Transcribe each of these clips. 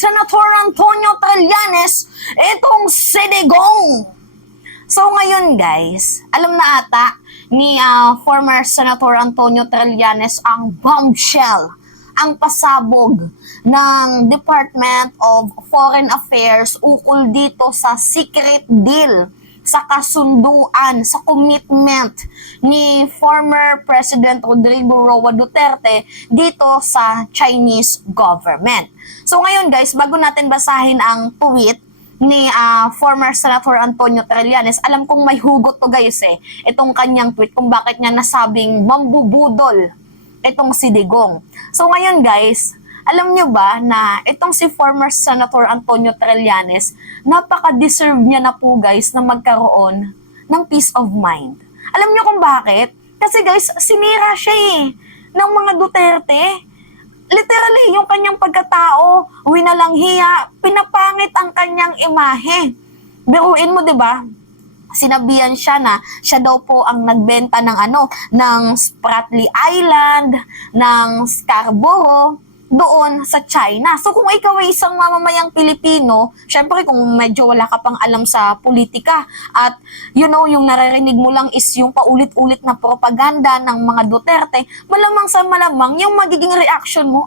Senator Antonio Trillanes itong si Digong. So ngayon guys, alam na ata ni former Senator Antonio Trillanes ang bombshell, ang pasabog ng Department of Foreign Affairs ukol dito sa secret deal, sa kasunduan, sa commitment ni former President Rodrigo Roa Duterte dito sa Chinese government. So ngayon guys, bago natin basahin ang tweet ni former Senator Antonio Trillanes, alam kong may hugot to guys itong kanyang tweet kung bakit niya nasabing mambubudol itong si Digong. So ngayon guys, alam nyo ba na itong si former Senator Antonio Trillanes, napaka-deserve niya na po guys na magkaroon ng peace of mind. Alam nyo kung bakit? Kasi guys, sinira siya ng mga Duterte. Literally, yung kanyang pagkatao, winalang hiya, pinapangit ang kanyang imahe. Biruin mo, 'di ba? Sinabihan siya na siya daw po ang nagbenta ng Spratly Island, ng Scarborough doon sa China. So kung ikaw ay isang mamamayang Pilipino, syempre kung medyo wala ka pang alam sa politika at yung naririnig mo lang is yung paulit-ulit na propaganda ng mga Duterte, malamang sa malamang yung magiging reaction mo,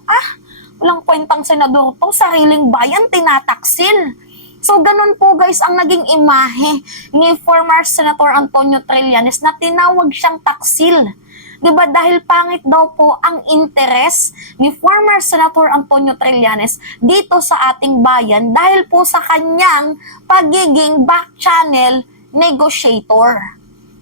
walang kwentang senador to, sariling bayan tinataksil. So ganun po guys ang naging imahe ni former Senator Antonio Trillanes na tinawag siyang taksil. Diba dahil pangit daw po ang interes ni former Senator Antonio Trillanes dito sa ating bayan dahil po sa kanyang pagiging back channel negotiator.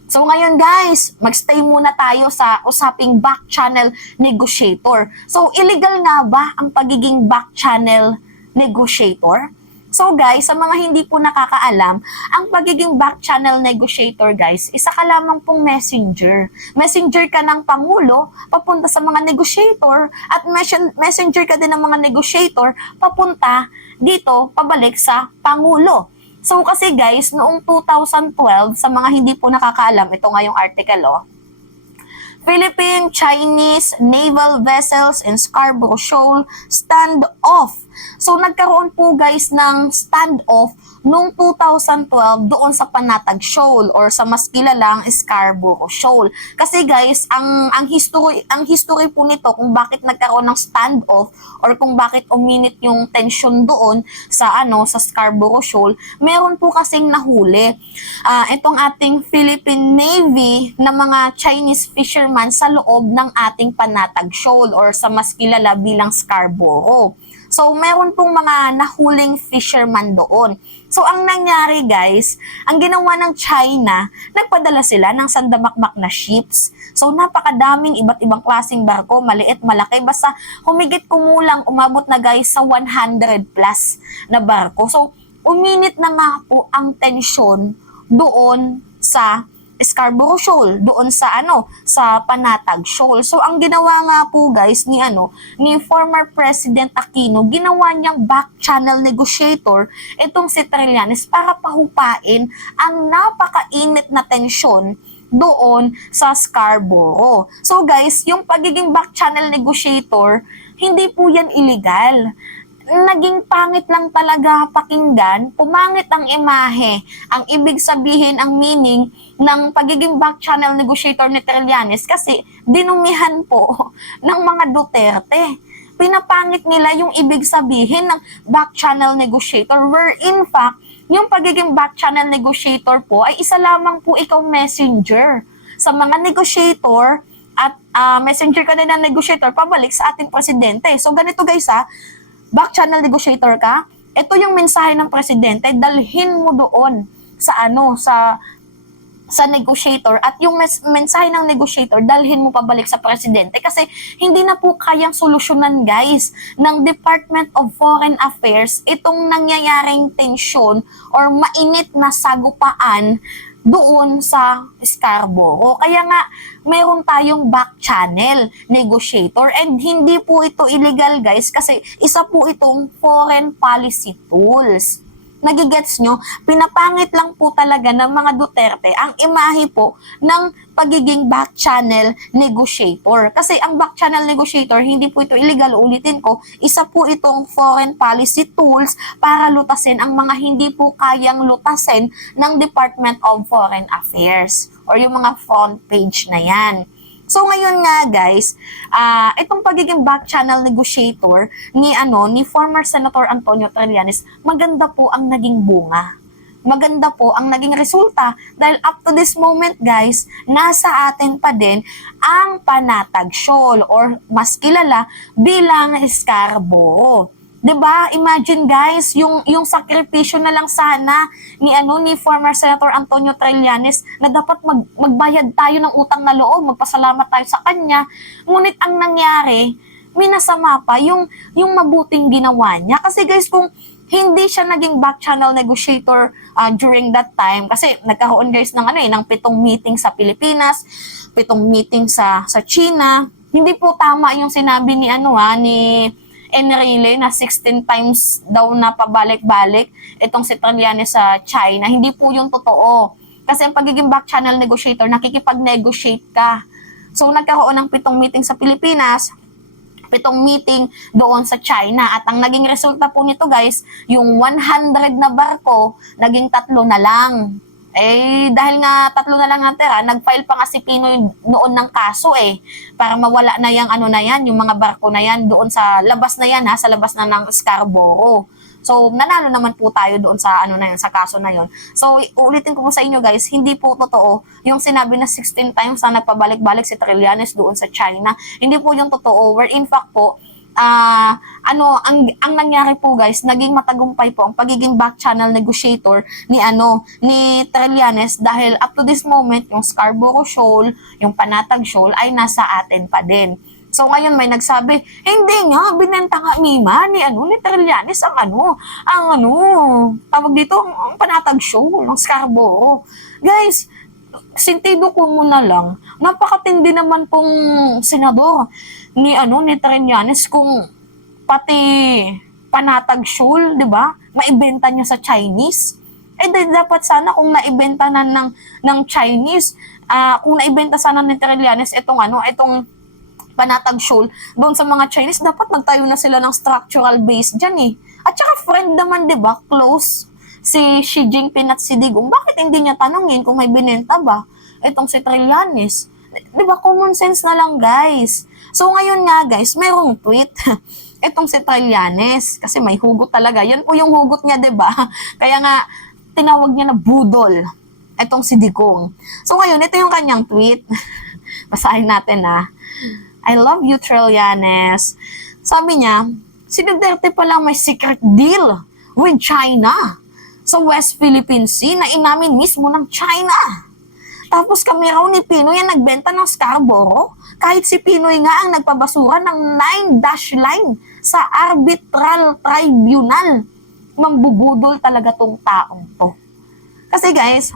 So ngayon guys, magstay muna tayo sa usaping back channel negotiator. So illegal nga ba ang pagiging back channel negotiator? So guys, sa mga hindi po nakakaalam, ang pagiging back channel negotiator guys, isa ka lamang pong messenger. Messenger ka ng Pangulo papunta sa mga negotiator at messenger ka din ng mga negotiator papunta dito, pabalik sa Pangulo. So kasi guys, noong 2012, sa mga hindi po nakakaalam, ito nga yung article Philippine-Chinese naval vessels in Scarborough Shoal stand-off. So nagkaroon po guys ng stand-off noong 2012 doon sa Panatag Shoal or sa mas kilalang Scarborough Shoal. Kasi guys, ang history po nito kung bakit nagkaroon ng stand-off or kung bakit uminit yung tension doon sa Scarborough Shoal, meron po kasing nahuli itong ating Philippine Navy na mga Chinese fishermen sa loob ng ating Panatag Shoal or sa mas kilala bilang Scarborough. So, meron pong mga nahuling fisherman doon. So, ang nangyari guys, ang ginawa ng China, nagpadala sila ng sandamakmak na ships. So, napakadaming iba't ibang klaseng barko, maliit, malaki. Basta humigit kumulang, umabot na guys sa 100 plus na barko. So, uminit na nga po ang tensyon doon sa Scarborough Shoal, doon sa sa Panatag Shoal. So ang ginawa nga po guys ni former President Aquino, ginawa niyang back channel negotiator itong si Trillanes para pahupain ang napakainit na tensyon doon sa Scarborough. So guys, yung pagiging back channel negotiator, hindi po yan illegal. Naging pangit lang talaga pakinggan, pumangit ang imahe, ang ibig sabihin, ang meaning ng pagiging back channel negotiator ni Trillanes kasi dinumihan po ng mga Duterte. Pinapangit nila yung ibig sabihin ng back channel negotiator where in fact, yung pagiging back channel negotiator po ay isa lamang po ikaw messenger sa mga negotiator at messenger ka din ng negotiator pabalik sa ating presidente. So ganito guys back channel negotiator ka, ito yung mensahe ng presidente, dalhin mo doon sa negotiator at yung mensahe ng negotiator, dalhin mo pabalik sa presidente kasi hindi na po kayang solusyonan guys ng Department of Foreign Affairs itong nangyayaring tensyon or mainit na sagupaan doon sa Scarborough. Kaya nga, meron tayong back channel negotiator and hindi po ito illegal guys kasi isa po itong foreign policy tools. Nagigets nyo? Pinapangit lang po talaga ng mga Duterte ang imahe po ng pagiging back channel negotiator. Kasi ang back channel negotiator, hindi po ito illegal, ulitin ko, isa po itong foreign policy tools para lutasin ang mga hindi po kayang lutasin ng Department of Foreign Affairs or yung mga front page na yan. So ngayon nga guys, itong pagiging back channel negotiator ni former Senator Antonio Trillanes, maganda po ang naging bunga. Maganda po ang naging resulta dahil up to this moment guys, nasa atin pa din ang Panatag Shoal or mas kilala bilang Scarborough. 'Di ba? Imagine guys, yung sakripisyo na lang sana ni former Senator Antonio Trillanes na dapat magbayad tayo ng utang na loob, magpasalamat tayo sa kanya. Ngunit ang nangyari, minasama pa yung mabuting ginawa niya. Kasi guys, kung hindi siya naging back channel negotiator during that time, kasi nagkaroon guys ng ng 7 meeting sa Pilipinas, 7 meeting sa China. Hindi po tama yung sinabi ni Enrile na 16 times daw na pabalik-balik itong si Trillanes sa China. Hindi po yung totoo. Kasi ang pagiging back channel negotiator, nakikipag-negotiate ka. So nagkaroon ng 7 meeting sa Pilipinas, 7 meeting doon sa China. At ang naging resulta po nito guys, yung 100 na barko, naging 3 na lang. Dahil nga 3 na lang natira, nag-file pa nga si Pinoy noon ng kaso para mawala na yung mga barko na yan doon sa labas na yan sa labas na ng Scarborough. So, nanalo naman po tayo doon sa sa kaso na yon. So, ulitin ko po sa inyo guys, hindi po totoo yung sinabi na 16 times na nagpabalik-balik si Trillanes doon sa China. Hindi po yung totoo. Where in fact po, ang nangyari po guys, naging matagumpay po ang pagiging back channel negotiator ni Trillanes dahil up to this moment yung Scarborough Shoal, yung Panatag Shoal ay nasa atin pa din. So ngayon may nagsabi, hindi nga, binenta nga Mima ni Trillanes tawag dito, ang Panatag Shoal, ang Scarborough. Guys, sintido ko muna lang, napakatindi naman pong senador ni Trillanes kung pati Panatag Shoal, 'di ba? Maibenta niya sa Chinese. Dapat sana kung naibenta na ng Chinese, kung naibenta sana ni Trillanes itong Panatag Shoal doon sa mga Chinese, dapat magtayo na sila ng structural base diyan At saka friend naman, 'di ba? Close si Xi Jinping at si Digong. Bakit hindi niya tanungin kung may binenta ba itong si Trillanes? 'Di ba? Common sense na lang, guys. So ngayon nga guys, mayroong tweet itong si Trillanes kasi may hugot talaga. Yan po yung hugot niya, 'di ba? Kaya nga tinawag niya na budol itong si Digong. So ngayon, ito yung kanyang tweet. Basahin natin I love you, Trillanes. Sabi niya, si Duterte pala may secret deal with China sa West Philippine Sea na inamin mismo ng China. Tapos kami raw ni Pinoy ang nagbenta ng Scarborough, kahit si Pinoy nga ang nagpabasura ng 9-dash line sa arbitral tribunal. Mambubudol talaga tong taong to. Kasi guys,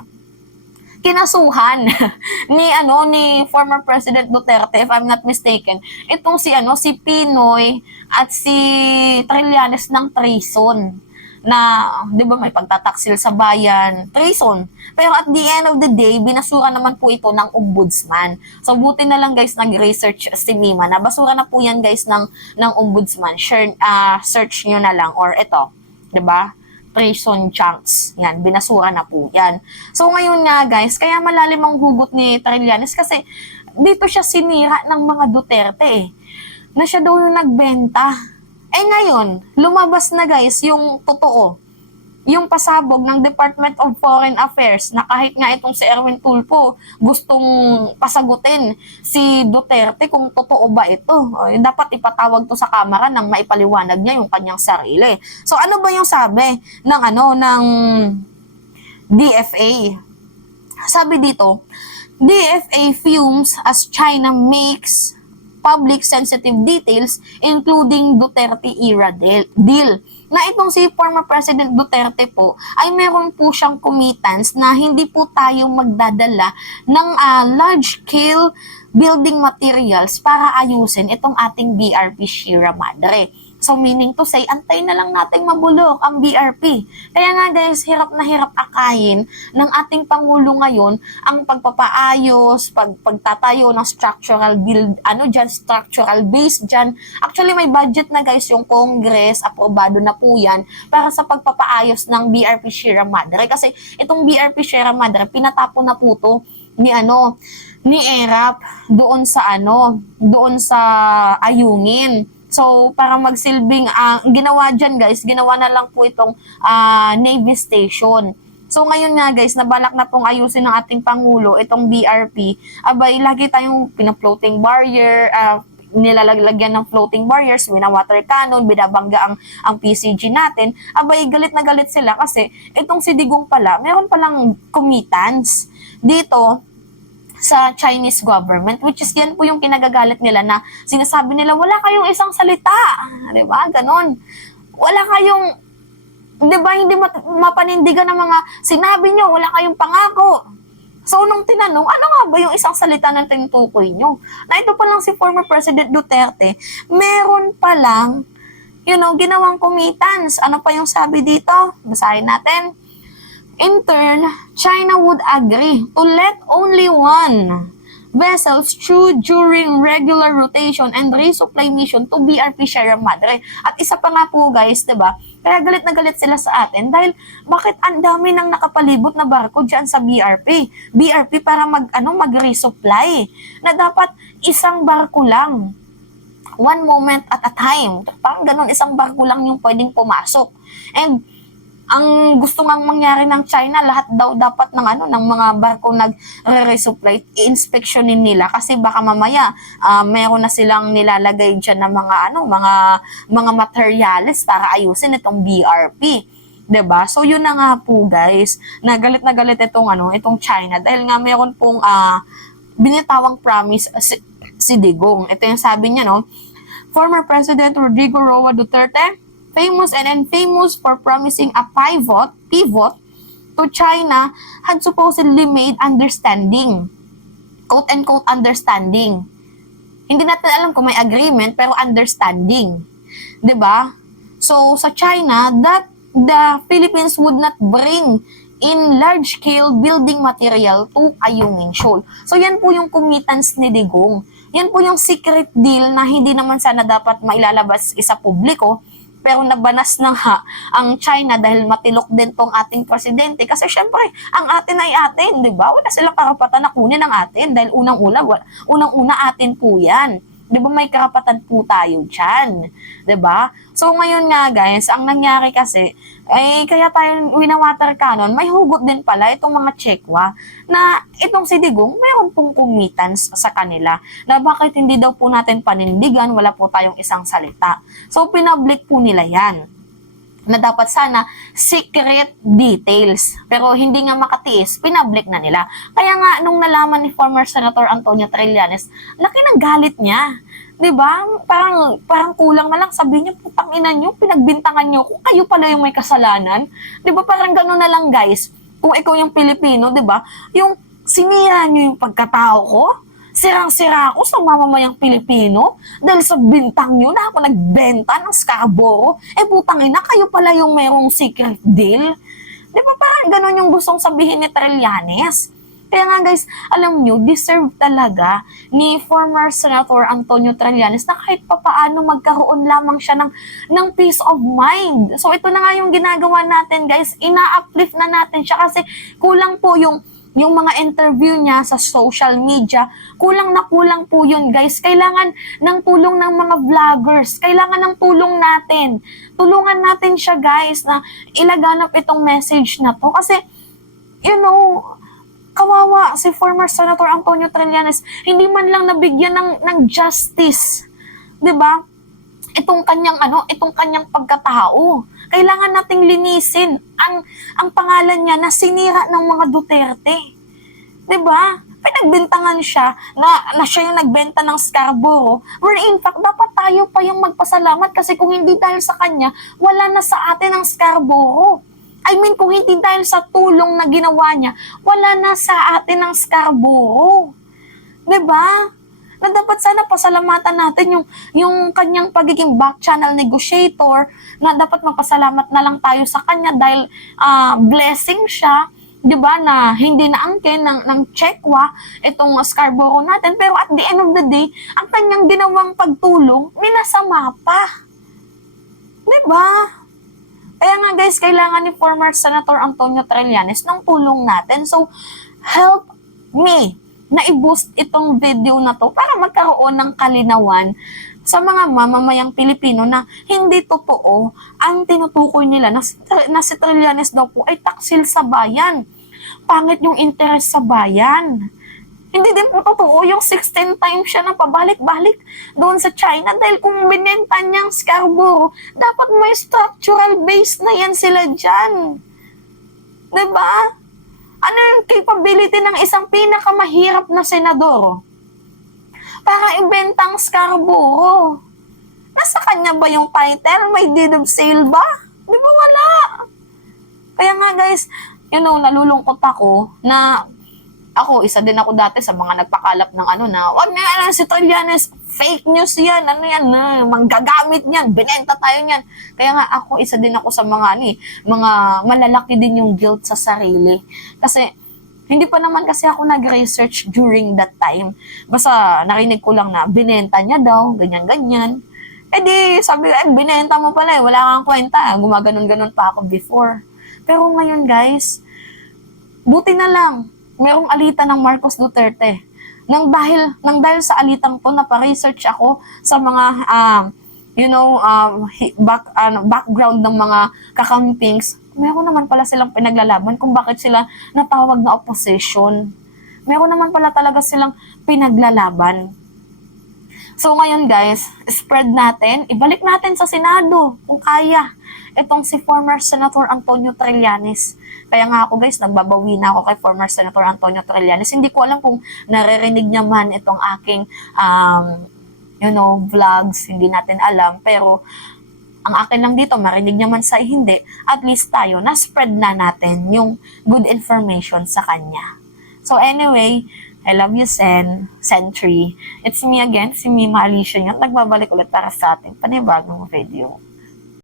kinasuhan ni former President Duterte, if I'm not mistaken, itong si Pinoy at si Trillanes ng treason. Na, di ba, may pagtataksil sa bayan, treason. Pero at the end of the day, binasura naman po ito ng ombudsman. So, buti na lang guys, nag-research si Mima. Nabasura na po yan guys ng ombudsman. Search nyo na lang. Or ito, di ba? Treason chunks. Yan, binasura na po yan. So, ngayon nga guys, kaya malalim ang hugot ni Trillanes kasi dito siya sinira ng mga Duterte na siya daw yung nagbenta. Ngayon, lumabas na guys yung totoo. Yung pasabog ng Department of Foreign Affairs na kahit nga itong si Erwin Tulfo gustong pasagutin si Duterte kung totoo ba ito. Dapat ipatawag to sa kamera nang maipaliwanag niya yung kanyang sarili. So ano ba yung sabi ng DFA? Sabi dito, DFA fumes as China makes public sensitive details including Duterte era deal. Na itong si former President Duterte po ay meron po siyang committance na hindi po tayo magdadala ng large-scale building materials para ayusin itong ating BRP Sierra Madre. So meaning to say, antayin na lang nating mabulok ang BRP. Kaya nga guys, hirap na hirap akayin ng ating Pangulo ngayon ang pagpapaayos, pagtatayo ng structural build, structural base dyan. Actually may budget na guys yung Congress, aprobado na po yan para sa pagpapaayos ng BRP Sierra Madre. Kasi itong BRP Sierra Madre, pinatapon na po to ni ERAP doon sa Ayungin. So, para magsilbing, ginawa dyan guys, ginawa na lang po itong Navy Station. So, ngayon nga guys, nabalak na pong ayusin ng ating Pangulo, itong BRP. Abay, lagi tayong pina-floating barrier, nilalagyan ng floating barriers, water cannon, binabangga ang PCG natin. Abay, galit na galit sila kasi itong si Digong pala, meron palang committance dito sa Chinese government, which is yan po yung kinagagalit nila na sinasabi nila, wala kayong isang salita. Diba? Ganon. Wala kayong, diba, hindi mapanindigan ng mga sinabi nyo, wala kayong pangako. So, nung tinanong, ano nga ba yung isang salita na tinutukoy nyo? Na ito pa lang si former President Duterte, meron pa lang, ginawang committance. Ano pa yung sabi dito? Basahin natin. In turn, China would agree to let only one vessels through during regular rotation and resupply mission to BRP Sierra Madre. At isa pa nga po guys, diba? Kaya galit na galit sila sa atin dahil bakit ang dami nang nakapalibot na barko dyan sa BRP? BRP para mag-resupply na dapat isang barko lang. One moment at a time. Parang ganun, isang barko lang yung pwedeng pumasok. And ang gusto ngang mangyari ng China, lahat daw dapat ng mga barko nagre-resupply, i-inspectionin nila kasi baka mamaya meron na silang nilalagay diyan ng mga materyales para ayusin itong BRP. 'Di ba? So yun na nga po guys, na galit itong China dahil nga meron pong binitawang promise si Digong. Ito yung sabi niya, former President Rodrigo Roa Duterte, famous and infamous for promising a pivot to China, had supposedly made understanding. Quote-unquote understanding. Hindi natin alam kung may agreement, pero understanding. 'Di ba? So, sa China, that the Philippines would not bring in large-scale building material to Ayungin Shoal. So, yan po yung committance ni Digong. Yan po yung secret deal na hindi naman sana dapat mailalabas sa publiko, pero nabanas na nga ang China dahil matilok din tong ating presidente. Kasi syempre, ang atin ay atin, di ba? Wala silang karapatan na kunin ang atin dahil unang-una atin po yan. Di ba may karapatan po tayo dyan? Di ba? So ngayon nga guys, ang nangyari kasi, kaya tayo winawater cannon, may hugot din pala itong mga Chekwa na itong si Digong, mayroon pong committance sa kanila na bakit hindi daw po natin panindigan, wala po tayong isang salita. So pinablik po nila yan na dapat sana secret details. Pero hindi nga makatiis, pinablik na nila. Kaya nga, nung nalaman ni former Senator Antonio Trillanes, laki ng galit niya. 'Di ba? Parang kulang na lang sabihin niya, putang ina niyo, pinagbintangan niyo kung kayo pala yung may kasalanan. 'Di ba? Parang gano'n na lang, guys. Kung ikaw yung Pilipino, 'di ba? Yung sinira niyo yung pagkatao ko, sirang-sira ako sa mamamayang Pilipino dahil sa bintang niyo na ako nagbenta ng Scarborough. Putang ina, kayo pala yung mayroong secret deal. 'Di ba? Parang gano'n yung gustong sabihin ni Trillanes. Kaya nga guys, alam nyo, deserve talaga ni former Senator Antonio Trillanes na kahit papaano magkaroon lamang siya ng peace of mind. So ito na nga yung ginagawa natin guys, ina-uplift na natin siya kasi kulang po yung mga interview niya sa social media, kulang na kulang po yun guys. Kailangan ng tulong ng mga vloggers, kailangan ng tulong natin. Tulungan natin siya guys na ilaganap itong message na to kasi, kawawa si former Senator Antonio Trillanes, hindi man lang nabigyan ng justice. 'Di ba? Itong kanyang pagkatao. Kailangan nating linisin ang pangalan niya na sinira ng mga Duterte. 'Di ba? Pinagbintangan siya na siya yung nagbenta ng Scarborough. Where in fact, dapat tayo pa yung magpasalamat kasi kung hindi dahil sa kanya, wala na sa atin ang Scarborough. I mean, kung hindi dahil sa tulong na ginawa niya, wala na sa atin ang Scarborough. 'Di ba? na dapat sana pasalamatan natin yung kanyang pagiging back channel negotiator, na dapat mapasalamat na lang tayo sa kanya dahil blessing siya, 'di ba, na hindi na angkin ng Chekwa itong Scarborough natin, pero at the end of the day, ang kanyang ginawang pagtulong minasama pa. 'Di ba? Kaya nga guys, kailangan ni former Senator Antonio Trillanes ng tulong natin. So, help me na i-boost itong video na to para magkaroon ng kalinawan sa mga mamamayang Pilipino na hindi totoo ang tinutukoy nila na si Trillanes daw po ay taksil sa bayan. Pangit yung interest sa bayan. Hindi din po totoo yung 16 times siya na pabalik-balik doon sa China, dahil kung binenta niyang Scarborough, dapat may structural base na yan sila dyan. Diba? Ano yung capability ng isang pinakamahirap na senador para ibenta ang Scarborough? Nasa kanya ba yung title? May deed of sale ba? Di ba wala? Kaya nga guys, nalulungkot ako na ako, isa din ako dati sa mga nagpakalap ng na, wag na si Trillanes, fake news yan, manggagamit niyan, binenta tayo niyan. Kaya nga ako, isa din ako sa mga malalaki din yung guilt sa sarili. Kasi, hindi pa naman kasi ako nag-research during that time. Basta narinig ko lang na binenta niya daw, ganyan-ganyan. Eh di, sabi ko, binenta mo pala wala kang kwenta. Gumaganon-ganon pa ako before. Pero ngayon guys, buti na lang, merong alitan ng Marcos Duterte. Nang dahil sa alitang to, napa-research ako sa mga background ng mga kakampings. Meron naman pala silang pinaglalaban kung bakit sila natawag na opposition. Meron naman pala talaga silang pinaglalaban. So ngayon guys, spread natin, ibalik natin sa Senado kung kaya itong si former Senator Antonio Trillanes. Kaya nga ako guys, nagbabawi na ako kay former Senator Antonio Trillanes. Hindi ko alam kung naririnig niya man itong aking vlogs, hindi natin alam. Pero ang akin lang dito, marinig niya man sa hindi, at least tayo, na-spread na natin yung good information sa kanya. So anyway, I love you, Sentry. It's me again, si Mima Alicia. Nagbabalik ulit para sa ating panibagong video.